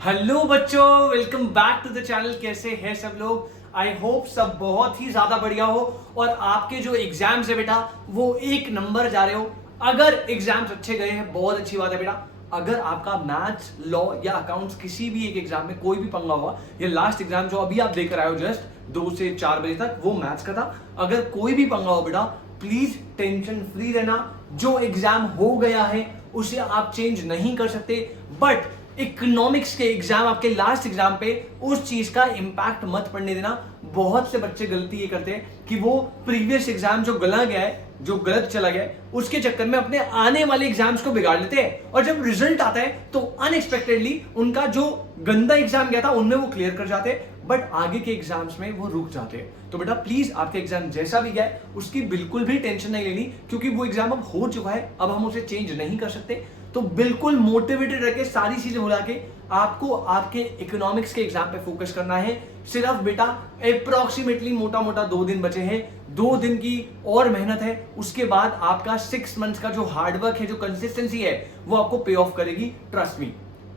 Hello बच्चों, welcome back to the channel. कैसे हैं सब लोग? आई होप सब बहुत ही ज्यादा बढ़िया हो और आपके जो एग्जाम्स है बेटा वो एक नंबर जा रहे हो। अगर एग्जाम्स अच्छे गए हैं बहुत अच्छी बात है बेटा। अगर आपका मैथ्स, लॉ या अकाउंट्स किसी भी एक एग्जाम में कोई भी पंगा हुआ, ये लास्ट एग्जाम जो अभी आप देकर आए हो जस्ट 2 से 4 बजे तक, वो मैथ्स का था। अगर कोई भी पंगा हो बेटा, प्लीज टेंशन फ्री रहना। जो एग्जाम हो गया है उसे आप चेंज नहीं कर सकते, बट इकोनॉमिक्स के एग्जाम, आपके लास्ट एग्जाम पे उस चीज का इंपैक्ट मत पड़ने देना। बहुत से बच्चे गलती ये करते हैं कि वो प्रीवियस एग्जाम जो गला गया है, जो गलत चला गया है, उसके चक्कर में अपने आने वाले एग्जाम्स को बिगाड़ लेते हैं और जब रिजल्ट आता है तो अनएक्सपेक्टेडली उनका जो गंदा एग्जाम गया था उनमें वो क्लियर कर जाते हैं, बट आगे के एग्जाम्स में वो रुक जाते हैं। तो बेटा प्लीज आपके एग्जाम जैसा भी गया है उसकी बिल्कुल भी टेंशन नहीं लेनी, क्योंकि वो एग्जाम अब हो चुका है, अब हम उसे चेंज नहीं कर सकते। तो बिल्कुल मोटिवेटेड रह के सारी चीजें भुला के आपको आपके इकोनॉमिक्स के एग्जाम पे फोकस करना है। सिर्फ बेटा अप्रोक्सीमेटली मोटा मोटा 2 दिन बचे हैं, 2 दिन की और मेहनत है, उसके बाद आपका 6 मंथ्स का जो हार्डवर्क है, जो कंसिस्टेंसी है, वो आपको पे ऑफ करेगी, ट्रस्ट मी।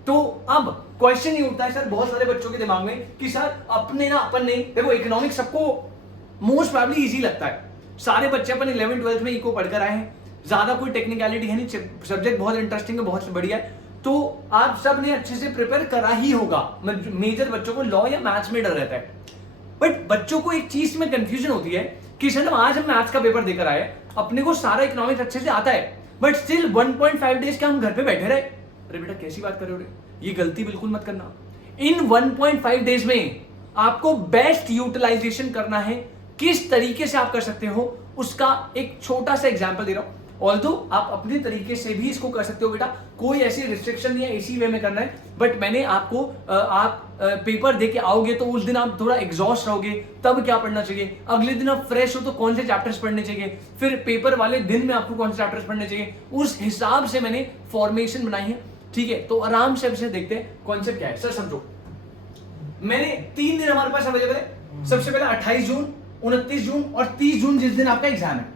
तो अब क्वेश्चन ये उठता है सर बहुत सारे बच्चों के दिमाग में कि सर अपन नहीं, देखो इकोनॉमिक्स सबको मोस्ट प्रोबेबली इजी लगता है। सारे बच्चे अपन 11th 12th में इको पढ़कर आए हैं, ज्यादा कोई टेक्निकलिटी है नहीं, सब्जेक्ट बहुत इंटरेस्टिंग है, बहुत बढ़िया है। तो आप सब ने अच्छे से प्रिपेयर करा ही होगा। मेजर बच्चों को लॉ या मैथ्स में डर रहता है, बट बच्चों को एक चीज में कंफ्यूजन होती है कि सर आज हम मैथ्स का पेपर देकर आए, अपने को सारा इकोनॉमिक्स अच्छे से आता है, बट स्टिल 1.5 डेज के हम घर पे बैठे रहे। अरे बेटा कैसी बात कर रहे हो, ये गलती बिल्कुल मत करना। इन 1.5 डेज में आपको बेस्ट यूटिलाइजेशन करना है। किस तरीके से आप कर सकते हो उसका एक छोटा सा एग्जांपल दे रहा हूं। ऑल्दो आप अपने तरीके से भी इसको कर सकते हो बेटा, कोई ऐसी रिस्ट्रिक्शन नहीं है इसी वे में करना है, बट मैंने आपको आप पेपर दे के आओगे तो उस दिन आप थोड़ा एग्जॉस्ट रहोगे, तब क्या पढ़ना चाहिए, अगले दिन आप फ्रेश हो तो कौन से चैप्टर्स पढ़ने चाहिए, फिर पेपर वाले दिन में आपको कौन से चैप्टर्स पढ़ने चाहिए, उस हिसाब से मैंने फॉर्मेशन बनाई है। ठीक है, तो आराम से देखते हैं कॉन्सेप्ट क्या है। सर समझो, मैंने 3 दिन हमारे पास अवेलेबल है। सबसे पहले 28 जून, 29 जून और 30 जून जिस दिन आपका एग्जाम है।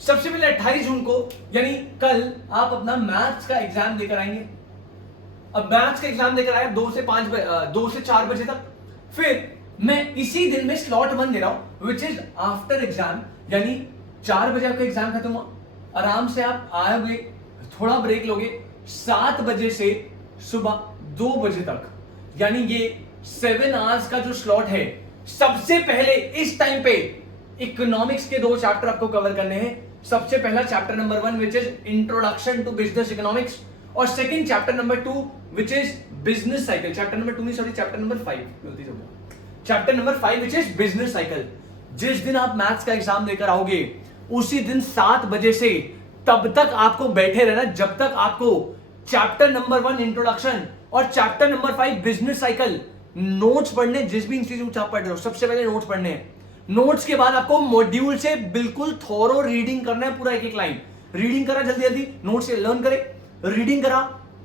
सबसे पहले 28 जून को यानी कल आप अपना मैथ्स का एग्जाम देकर आएंगे। अब मैथ्स का एग्जाम देकर आए 2 से 4 बजे तक। फिर मैं इसी दिन में स्लॉट 1 दे रहा हूं विच इज आफ्टर एग्जाम, यानी 4 बजे आपका एग्जाम खत्म हुआ, आराम से आप आओगे, थोड़ा ब्रेक लोगे, 7 बजे से सुबह 2 बजे तक, यानी ये 7 आवर्स का जो स्लॉट है, सबसे पहले इस टाइम पे इकोनॉमिक्स के 2 चैप्टर आपको कवर करने हैं। सबसे पहला chapter number 1 which is introduction to business economics, और second chapter number 2 which is business cycle. Chapter number 2 नहीं, सॉरी, चैप्टर नंबर 5, गलती से बोला, chapter number 5 which is business cycle. जिस दिन आप मैथ्स का एग्जाम देकर आओगे उसी दिन 7 बजे से तब तक आपको बैठे रहना जब तक आपको चैप्टर नंबर 1 इंट्रोडक्शन और chapter number 5 business cycle notes पढ़ने। जिस भी इंस्टीट्यूट आप पढ़ रहे हो सबसे पहले नोट्स पढ़ने हैं। नोट्स के बाद आपको मॉड्यूल से बिल्कुल थोरो रीडिंग करना है, पूरा एक लाइन रीडिंग करा, जल्दी जल्दी नोट्स से लर्न करे, रीडिंग करा।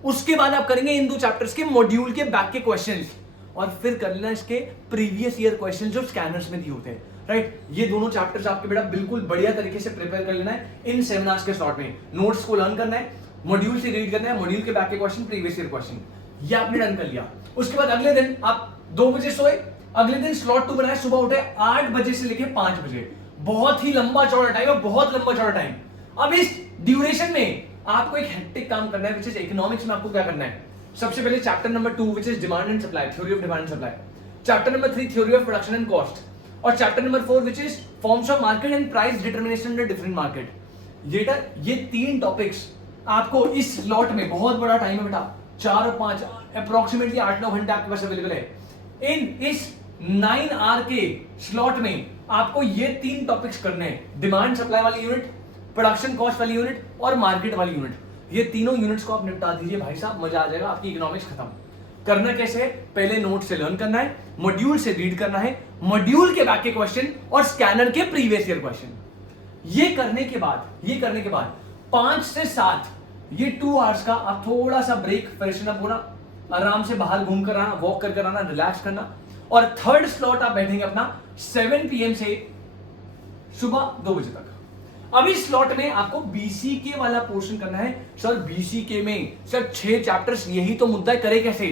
उसके बाद आप करेंगे इन 2 चैप्टर्स के मॉड्यूल के बैक के क्वेश्चंस, और फिर कर लेना इसके प्रीवियस ईयर क्वेश्चंस जो स्कैनर्स में दिए होते हैं, राइट। ये दोनों चैप्टर्स आपके बेटा बिल्कुल बढ़िया तरीके से प्रिपेयर कर लेना है इन सेमिनार्स के स्लॉट में। नोट्स को लर्न करना है, मॉड्यूल से रीड करना है, मॉड्यूल के बैक के क्वेश्चन, प्रीवियस ईयर क्वेश्चन, ये आपने डन कर लिया। उसके बाद अगले दिन आप 2 बजे सोए, अगले दिन स्लॉट 2 बनाए, सुबह उठे 8 बजे से लेके 5 बजे। बहुत ही लंबा चौड़ा टाइम है, बहुत लंबा चौड़ा टाइम। अब इस ड्यूरेशन में आपको एक हेक्टिक काम करना है विच इज इकोनॉमिक्स में। आपको क्या करना है, सबसे पहले chapter number 2 which is demand and supply, theory of demand and supply, chapter number 3 theory of production and cost, और chapter number 4 which is forms of market and price determination in different market. ये 3 topics आपको इस slot में, बहुत बड़ा time है बेटा, 4 और 5 अप्रोक्सीमेटली 8-9 घंटे आपके पास अवेलेबल है। इस 9 आवर के स्लॉट में आपको ये 3 टॉपिक्स करने हैं, डिमांड सप्लाई वाली यूनिट, प्रोडक्शन कॉस्ट वाली यूनिट और मार्केट वाली यूनिट। ये तीनों यूनिट्स को आप निपटा दीजिए भाई साहब, मजा आ जाएगा, आपकी इकोनॉमिक्स खत्म। करना कैसे है, पहले नोट से लर्न करना है, मॉड्यूल से रीड करना है, मॉड्यूल के बैक के क्वेश्चन और स्कैनर के प्रीवियस ईयर क्वेश्चन। ये करने के बाद 5 से 7 ये 2 आवर्स का आप थोड़ा सा ब्रेक, फ्रेशन अप होना, आराम से बाहर घूम कर आना, वॉक कर आना, रिलैक्स करना, और थर्ड स्लॉट आप बैठेंगे अपना 7 PM से सुबह 2 बजे तक। अब इस स्लॉट में आपको बीसीके वाला पोर्शन करना है। सर बीसीके में सर 6 चैप्टर्स, यही तो मुद्दा है, करे कैसे?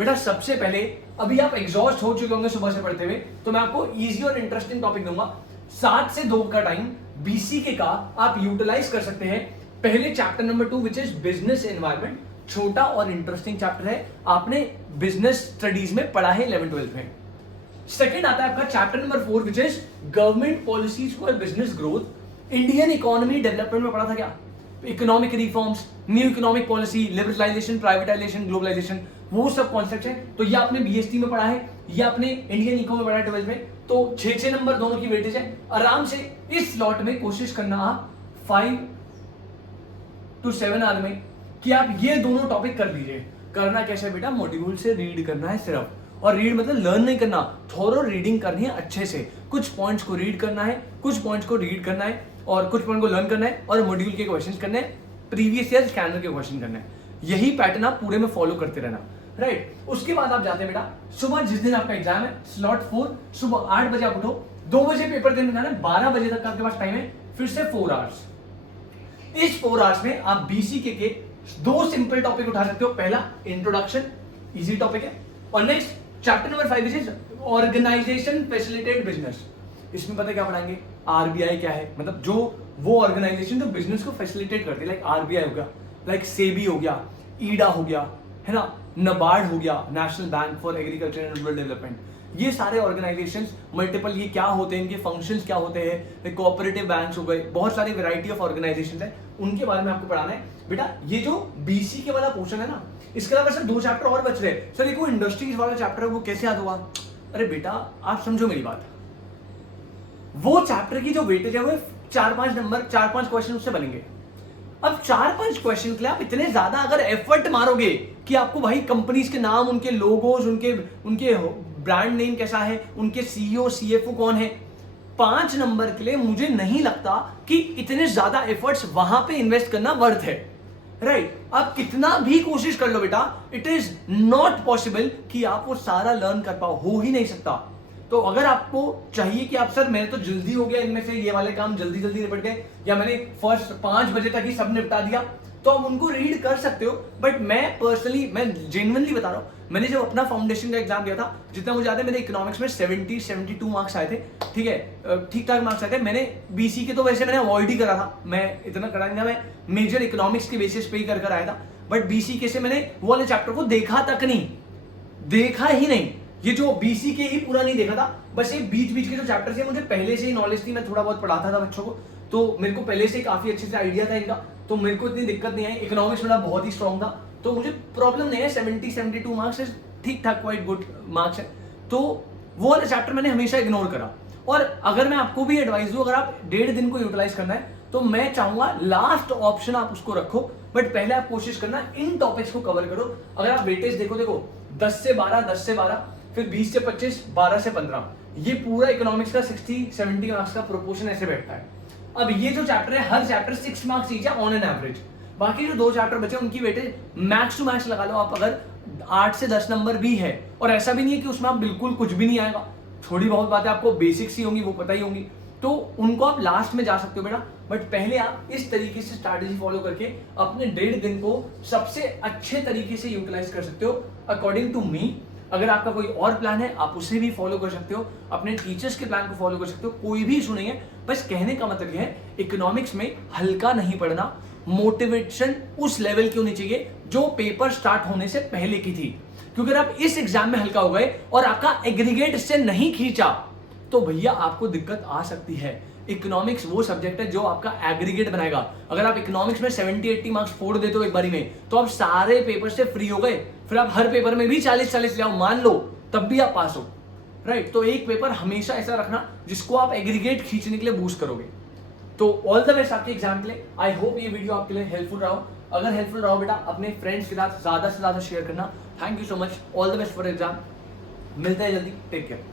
बेटा सबसे पहले अभी आप एग्जॉस्ट हो चुके होंगे सुबह से पढ़ते हुए, तो मैं आपको इजी और इंटरेस्टिंग टॉपिक दूंगा। 7 से 2 का टाइम बीसीके का आप यूटिलाइज कर सकते हैं। पहले chapter number 2 which is business environment, छोटा और इंटरेस्टिंग चैप्टर है, आपने बिजनेस स्टडीज में पढ़ा है 11th-12th में। सेकंड आता है आपका chapter number 4 which is government policies for business growth. Indian economy development में पढ़ा था क्या, economic reforms, new economic policy, liberalisation, privatisation, globalisation, वो सब कॉन्सेप्ट है। तो ये आपने बीएसटी में पढ़ा है, ये आपने इंडियन इको में पढ़ा है 12th में। तो 6 नंबर दोनों की वेटेज है। आराम से इस स्लॉट में कोशिश करना आप 5 to 7 आवर में कि आप ये दोनों टॉपिक कर लीजिए। करना कैसे है बेटा, मॉड्यूल से रीड करना है सिर्फ, और रीड मतलब लर्न नहीं करना, थोरो रीडिंग करनी है अच्छे से। कुछ पॉइंट्स को रीड करना है, कुछ पॉइंट्स को रीड करना है, और कुछ पॉइंट को लर्न करना है, और मॉड्यूल के क्वेश्चंस करने हैं, प्रीवियस ईयर स्कैनर के क्वेश्चन करने हैं। यही पैटर्न आप पूरे में फॉलो करते रहना, राइट। उसके बाद आप जाते हैं बेटा सुबह, जिस दिन आपका एग्जाम है, स्लॉट 4, सुबह 8 बजे आप उठो, 2 बजे पेपर देने जाना है, 12 बजे तक आपके पास टाइम है, फिर से 4 आवर्स। इस 4 आवर्स में आप बीसीके के 2 सिंपल टॉपिक उठा सकते हो। पहला इंट्रोडक्शन, इजी टॉपिक है, और next chapter number 5 is organisation facilitate business. इसमें पता क्या पढ़ाएंगे, आरबीआई क्या है, मतलब जो वो ऑर्गेनाइजेशन जो बिजनेस को फैसिलिटेट करती है, लाइक आरबीआई हो गया, लाइक सेबी हो गया, ईडा हो गया, है ना, नबार्ड हो गया, national bank for agriculture and rural development. ये सारे ऑर्गेनाइजेशंस मल्टीपल, ये क्या होते हैं, इनके फंक्शंस क्या होते हैं, कोऑपरेटिव बैंक्स हो गए, बहुत सारी वैरायटी ऑफ ऑर्गेनाइजेशंस है, उनके बारे में आपको पढ़ाना है बेटा। ये जो बीसीके वाला पोर्शन है ना, इसके अलावा सर 2 चैप्टर और बच रहे हैं। सर एक वो इंडस्ट्रीज वाला चैप्टर है, वो कैसे याद हुआ? अरे बेटा आप समझो मेरी बात, वो चैप्टर की जो वेटेज है वो 4-5 नंबर, 4-5 क्वेश्चन उससे बनेंगे। अब 4-5 क्वेश्चन के लिए आप इतने ज्यादा अगर एफर्ट मारोगे कि आपको भाई कंपनीज के नाम, उनके लोगोज, उनके ब्रांड नेम कैसा है, उनके सीईओ सीएफओ कौन है, 5 नंबर के लिए मुझे नहीं लगता कि इतने ज्यादा एफर्ट्स वहां पे इन्वेस्ट करना वर्थ है, राइट। आप कितना भी कोशिश कर लो बेटा, इट इज नॉट पॉसिबल कि आप वो सारा लर्न कर पाओ, हो ही नहीं सकता। तो अगर आपको चाहिए कि आप सर मेरे तो जल्दी हो गया, इनमें से ये वाले काम जल्दी जल्दी निपट गए, या मैंने फर्स्ट 5 बजे तक ही सब निपटा दिया, तो आप उनको रीड कर सकते हो। बट मैं पर्सनली, मैं जेन्युइनली बता रहा हूँ, मैंने जब अपना फाउंडेशन का एग्जाम दिया था, जितना मुझे याद है, मेरे इकोनॉमिक्स में 72 मार्क्स आए थे, ठीक है, ठीक ठाक मार्क्स आए थे। मैंने बीसी के तो वैसे मैंने अवॉइड ही करा था, मैं इतना करा नहीं था, मैं मेजर इकोनॉमिक्स के बेसिस पे ही कर आया था। बट बीसी के से मैंने वो वाले चैप्टर को देखा तक नहीं, देखा ही नहीं, ये जो बीसी के ही पूरा नहीं देखा था, बस ये बीच बीच के जो चैप्टर थे मुझे पहले से ही नॉलेज थी, मैं थोड़ा बहुत पढ़ाता था बच्चों को, तो मेरे को पहले से ही काफी अच्छे से आइडिया था इनका, तो मेरे को इतनी दिक्कत नहीं आई। इकोनॉमिक्स मेरा बहुत ही स्ट्रॉन्ग था, तो मुझे प्रॉब्लम नहीं है। 72 मार्क्स ठीक ठाक, क्वाइट गुड मार्क्स है। तो वो वाला चैप्टर मैंने हमेशा इग्नोर करा। और अगर मैं आपको भी एडवाइस दूं, अगर आप 1.5 दिन को यूटिलाइज करना है, तो मैं चाहूंगा लास्ट ऑप्शन आप उसको रखो, बट पहले आप कोशिश करना इन टॉपिक्स को कवर करो। अगर आप वेटेज देखो 10 से 12, 10 से 12, फिर 20 से 25, 12 से 15, ये पूरा इकोनॉमिक्स का 60-70 मार्क्स का प्रोपोर्शन ऐसे बैठता है। अब ये जो चैप्टर है, हर चैप्टर 6 मार्क्स ईच है ऑन एन एवरेज। बाकी जो 2 चैप्टर बचे उनकी वेटेज मैक्स टू मैक्स लगा लो आप, अगर 8 से 10 नंबर भी है। और ऐसा भी नहीं है कि उसमें आप बिल्कुल कुछ भी नहीं आएगा, थोड़ी बहुत बातें आपको बेसिक्स ही होंगी, वो पता ही होंगी, तो उनको आप लास्ट में जा सकते हो बेटा। बट पहले आप इस तरीके से स्ट्रैटेजी फॉलो करके अपने 1.5 दिन को सबसे अच्छे तरीके से यूटिलाइज कर सकते हो अकॉर्डिंग टू मी। अगर आपका कोई और प्लान है, आप उसे भी फॉलो कर सकते हो, अपने टीचर्स के प्लान को फॉलो कर सकते हो, कोई भी इशू नहीं है। बस कहने का मतलब यह है, इकोनॉमिक्स में हल्का नहीं पढ़ना, मोटिवेशन उस लेवल की होनी चाहिए जो पेपर स्टार्ट होने से पहले की थी। क्योंकि अगर आप इस एग्जाम में हल्का हो गए और आपका एग्रीगेट से नहीं खींचा, तो भैया आपको दिक्कत आ सकती है। इकोनॉमिक्स वो सब्जेक्ट है जो आपका एग्रीगेट बनाएगा। अगर आप इकोनॉमिक्स में 70-80 मार्क्स फोड़ देते हो एक बारी में, तो आप सारे पेपर से फ्री हो गए, फिर आप हर पेपर में भी 40-40 ले आओ, मान लो, तब भी आप पास हो, राइट। तो एक पेपर हमेशा ऐसा रखना जिसको आप एग्रीगेट खींचने के लिए बूस्ट करोगे। तो ऑल द बेस्ट आपके एग्जाम के लिए। आई होप ये वीडियो आपके लिए हेल्पफुल रहा हो। अगर हेल्पफुल रहा हो बेटा, अपने फ्रेंड्स के साथ ज्यादा से ज्यादा शेयर करना। Thank you so much, all the best for exam. मिलते हैं जल्दी, टेक केयर।